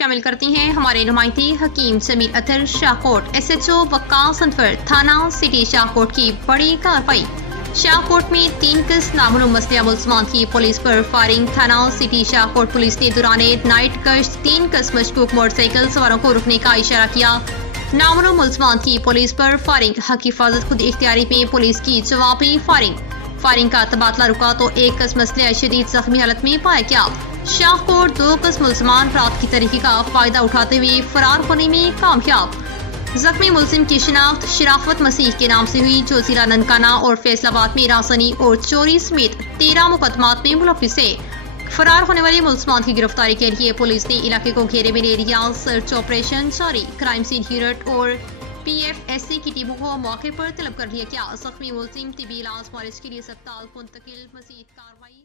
شامل کرتی ہیں ہمارے نمائندے حکیم، جمیل، شاہکوٹ، SHO وقاص، انور، تھانہ سٹی شاہکوٹ کی بڑی کاروائی۔ شاہکوٹ میں 3 کس نامعلوم مسلح ملزمان کی پولیس پر فائرنگ۔ تھانہ سٹی شاہکوٹ پولیس نے دوران نائٹ گشت 3 کس مشکوک موٹر سائیکل سواروں کو رکنے کا اشارہ کیا۔ نامعلوم ملزمان کی پولیس پر فائرنگ۔ حق کی حفاظت خود اختیاری میں پولیس کی جوابی فائرنگ کا تبادلہ رکا تو 1 کس مسلح شدید زخمی حالت میں پایا گیا۔ شاہکوٹ 2 کس ملزمان رات کی تاریکی کا فائدہ اٹھاتے ہوئے فرار ہونے میں کامیاب۔ زخمی ملزم کی شناخت شرافت مسیح کے نام سے ہوئی، جو ضلع ننکانہ اور فیصل آباد میں رازنی اور چوری سمیت 13 مقدمات میں ملوث ہے۔ فرار ہونے والے ملزمان کی گرفتاری کے لیے پولیس نے علاقے کو گھیرے میں لے لیا۔ سرچ آپریشن جاری۔ کرائم سین یونٹ اور PFSC کی ٹیموں کو موقع پر طلب کر لیا گیا۔ زخمی ملزم طبی علاج معالج کے لیے اسپتال منتقل۔ مزید کاروائی